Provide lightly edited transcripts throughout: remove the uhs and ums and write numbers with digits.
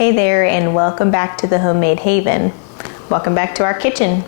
Hey there, and welcome back to the Homemade Haven. Welcome back to our kitchen.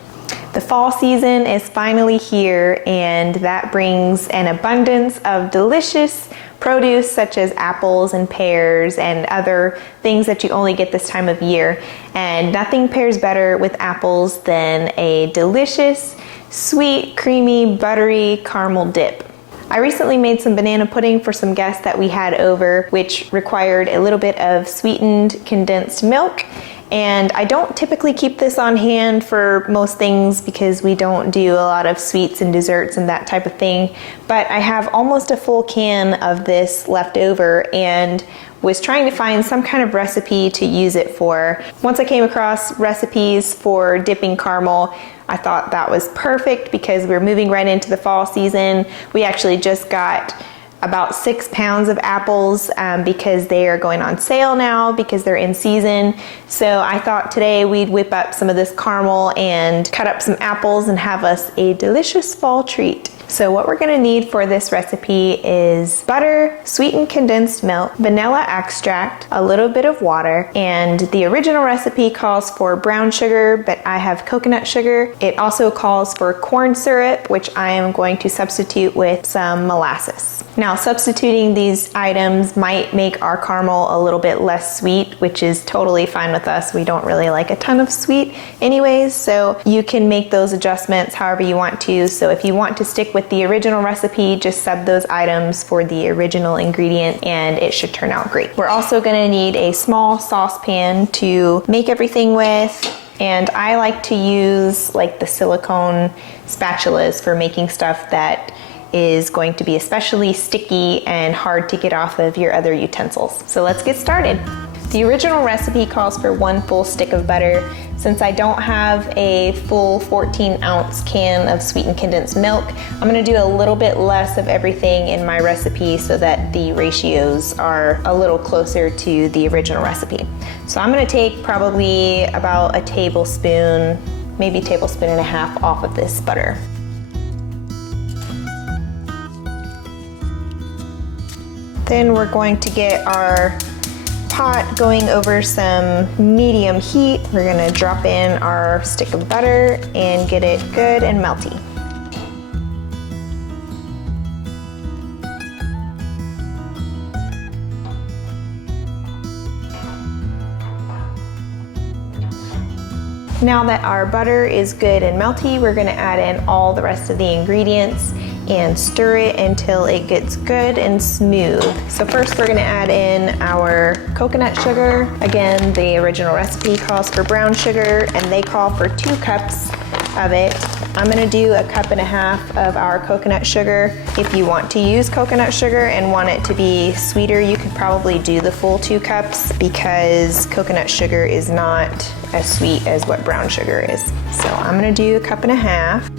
The fall season is finally here, and that brings an abundance of delicious produce such as apples and pears and other things that you only get this time of year. And nothing pairs better with apples than a delicious, sweet, creamy, buttery caramel dip. I recently made some banana pudding for some guests that we had over, which required a little bit of sweetened condensed milk. And I don't typically keep this on hand for most things because we don't do a lot of sweets and desserts and that type of thing. But I have almost a full can of this left over and was trying to find some kind of recipe to use it for. Once I came across recipes for dipping caramel, I thought that was perfect because we're moving right into the fall season. We actually just got about 6 pounds of apples because they are going on sale now because they're in season. So I thought today we'd whip up some of this caramel and cut up some apples and have us a delicious fall treat. So what we're gonna need for this recipe is butter, sweetened condensed milk, vanilla extract, a little bit of water, and the original recipe calls for brown sugar, but I have coconut sugar. It also calls for corn syrup, which I am going to substitute with some molasses. Now, substituting these items might make our caramel a little bit less sweet, which is totally fine with us. We don't really like a ton of sweet anyways, so you can make those adjustments however you want to. So if you want to stick with the original recipe, just sub those items for the original ingredient and it should turn out great. We're also gonna need a small saucepan to make everything with. And I like to use like the silicone spatulas for making stuff that is going to be especially sticky and hard to get off of your other utensils. So let's get started. The original recipe calls for 1 full stick of butter. Since I don't have a full 14-ounce can of sweetened condensed milk, I'm gonna do a little bit less of everything in my recipe so that the ratios are a little closer to the original recipe. So I'm gonna take probably about a tablespoon, maybe a tablespoon and a half off of this butter. Then we're going to get our pot going over some medium heat. We're gonna drop in our stick of butter and get it good and melty. Now that our butter is good and melty, we're gonna add in all the rest of the ingredients and stir it until it gets good and smooth. So first we're gonna add in our coconut sugar. Again, the original recipe calls for brown sugar and they call for 2 cups of it. I'm gonna do 1.5 cups of our coconut sugar. If you want to use coconut sugar and want it to be sweeter, you could probably do the full 2 cups because coconut sugar is not as sweet as what brown sugar is. So I'm gonna do 1.5 cups.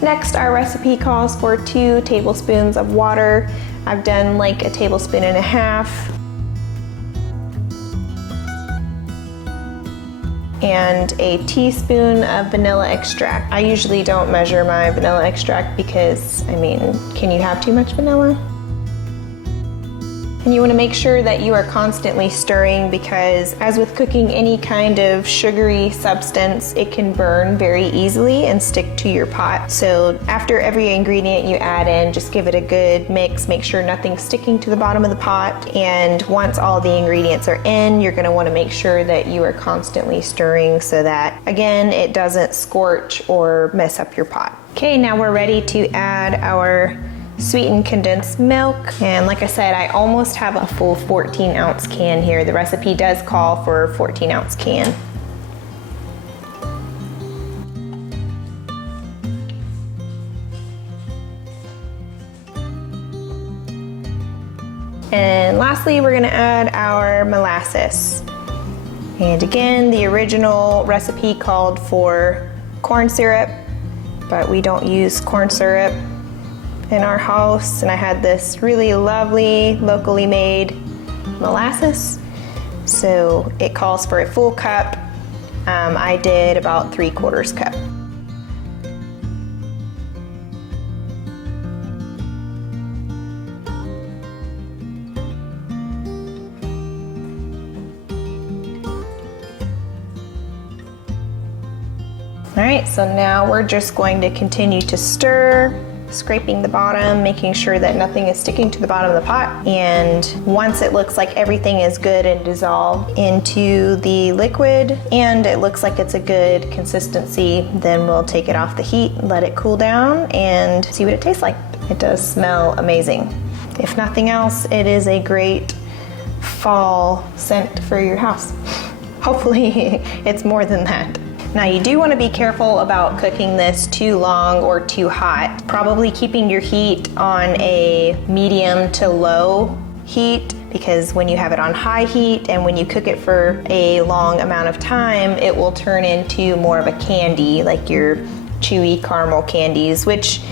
Next, our recipe calls for 2 tablespoons of water. I've done like 1.5 tablespoons. And a teaspoon of vanilla extract. I usually don't measure my vanilla extract because, I mean, can you have too much vanilla? And you want to make sure that you are constantly stirring because as with cooking any kind of sugary substance, it can burn very easily and stick to your pot. So after every ingredient you add in, just give it a good mix, make sure nothing's sticking to the bottom of the pot. And once all the ingredients are in, you're going to want to make sure that you are constantly stirring so that, again, it doesn't scorch or mess up your pot. Okay, now we're ready to add our sweetened condensed milk, and like I said, I almost have a full 14-ounce can here. The recipe does call for a 14-ounce can. And lastly, we're gonna add our molasses. And again, the original recipe called for corn syrup, but we don't use corn syrup in our house, and I had this really lovely locally made molasses, so it calls for a full cup. I did about 3/4 cup. All right, so now we're just going to continue to stir, scraping the bottom, making sure that nothing is sticking to the bottom of the pot. And once it looks like everything is good and dissolved into the liquid and it looks like it's a good consistency, then we'll take it off the heat, let it cool down, and see what it tastes like. It does smell amazing. If nothing else, it is a great fall scent for your house. Hopefully it's more than that. Now you do want to be careful about cooking this too long or too hot. Probably keeping your heat on a medium to low heat, because when you have it on high heat and when you cook it for a long amount of time, it will turn into more of a candy, like your chewy caramel candies, which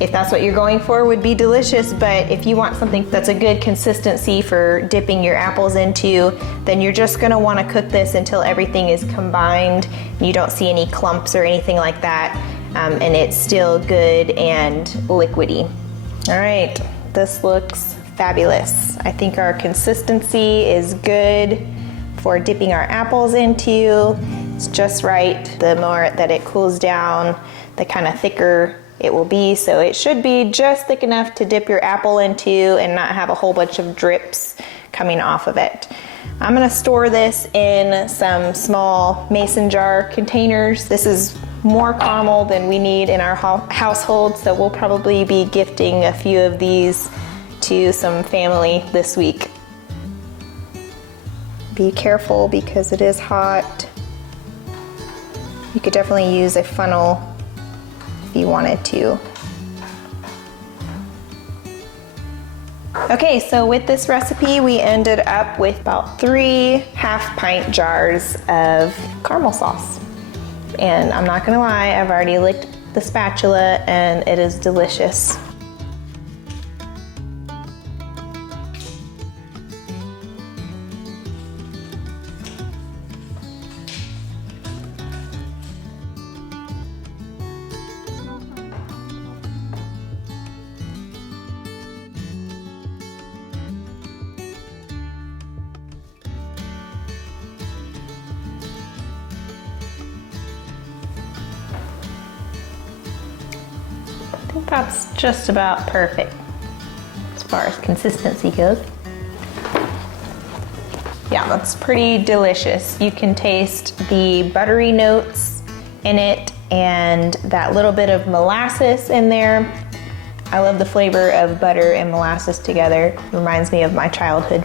if that's what you're going for would be delicious. But if you want something that's a good consistency for dipping your apples into, then you're just gonna wanna cook this until everything is combined, you don't see any clumps or anything like that, and it's still good and liquidy. All right, this looks fabulous. I think our consistency is good for dipping our apples into. It's just right. The more that it cools down, the kind of thicker it will be, so it should be just thick enough to dip your apple into and not have a whole bunch of drips coming off of it. I'm gonna store this in some small mason jar containers. This is more caramel than we need in our household, so we'll probably be gifting a few of these to some family this week. Be careful because it is hot. You could definitely use a funnel if you wanted to. Okay, so with this recipe, we ended up with about 3 half-pint jars of caramel sauce. And I'm not gonna lie, I've already licked the spatula and it is delicious. I think that's just about perfect as far as consistency goes. Yeah, that's pretty delicious. You can taste the buttery notes in it and that little bit of molasses in there. I love the flavor of butter and molasses together. It reminds me of my childhood.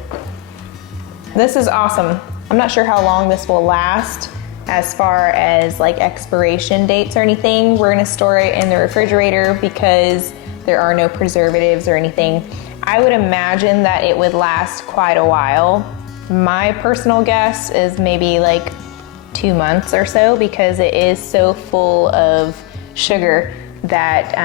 This is awesome. I'm not sure how long this will last as far as like expiration dates or anything. We're gonna store it in the refrigerator because there are no preservatives or anything. I would imagine that it would last quite a while. My personal guess is maybe like 2 months or so, because it is so full of sugar that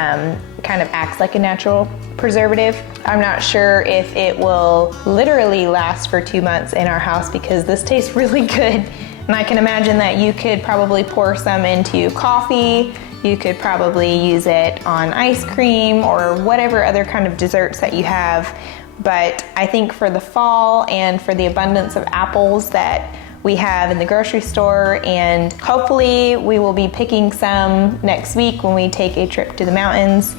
kind of acts like a natural preservative. I'm not sure if it will literally last for 2 months in our house, because this tastes really good. And I can imagine that you could probably pour some into coffee, you could probably use it on ice cream or whatever other kind of desserts that you have. But I think for the fall and for the abundance of apples that we have in the grocery store, and hopefully we will be picking some next week when we take a trip to the mountains,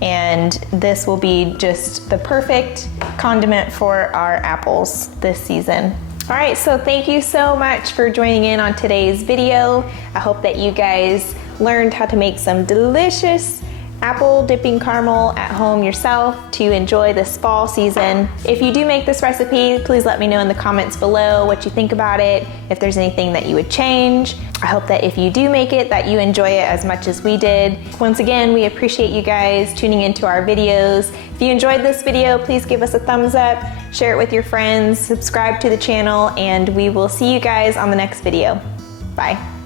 and this will be just the perfect condiment for our apples this season. All right, so thank you so much for joining in on today's video. I hope that you guys learned how to make some delicious apple dipping caramel at home yourself to enjoy this fall season. If you do make this recipe, please let me know in the comments below what you think about it, if there's anything that you would change. I hope that if you do make it, that you enjoy it as much as we did. Once again, we appreciate you guys tuning into our videos. If you enjoyed this video, please give us a thumbs up, share it with your friends, subscribe to the channel, and we will see you guys on the next video. Bye.